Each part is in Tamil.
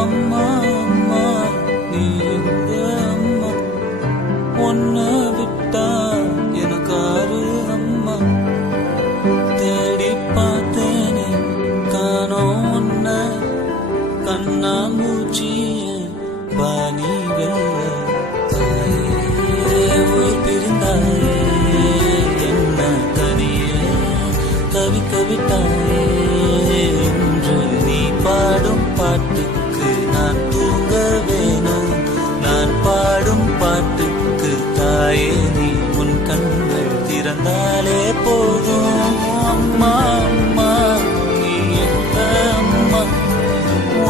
அம்மா அம்மா நீ எங்க அம்மா, ஒன்ன விட்டா எனக்காரு அம்மா, தேடி பார்த்தேனே காணோம் ஒன்ன, கண்ணாமூச்சிய பானி வெல்ல, தாயே உயிர் பிரிந்தாயே என்ன தனியே தவிக்க விட்டாயே, என்று நீ பாடும் பாட்டுக்கு நான் தூங்க வேணும், நான் பாடும் பாட்டுக்கு தாயே நீ உன் கண்கள் திறந்தாலே போதும். அம்மா அம்மா நீ எந்த அம்மா,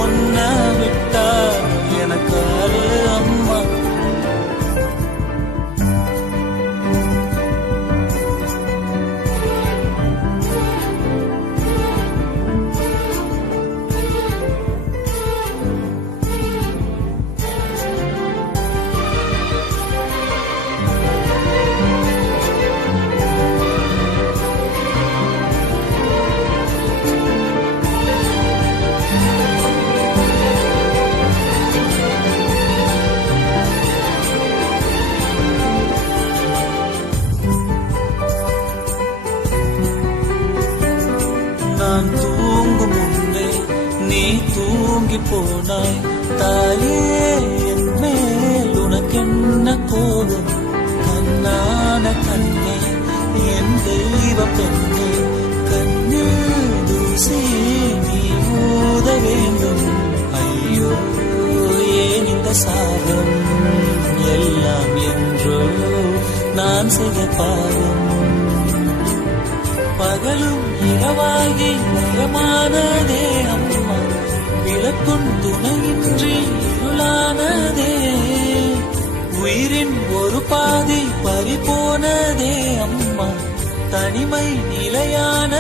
ஒன்ன விட்டா எனக்காரு அம்மா. நான் தூங்கும் முன்னே நீ தூங்கி போனாய் தாயே, என் மேல் உனக்கென்ன கோபம், கண்ணான கண்ணே என் தெய்வ பெண்ணே, கண்ணில் தூசி நீ ஊத வேண்டும். ஐயோ ஏன் இந்த சாபம் எல்லாம் என்றோ நான் செய்ய பாவம், பகலும் இரவாகி மயமானதே அம்மா, விளக்கும் துணையின்றி இருளானதே, உயிரின் ஒரு பாதி பறிபோனதே அம்மா, தனிமை நிலையான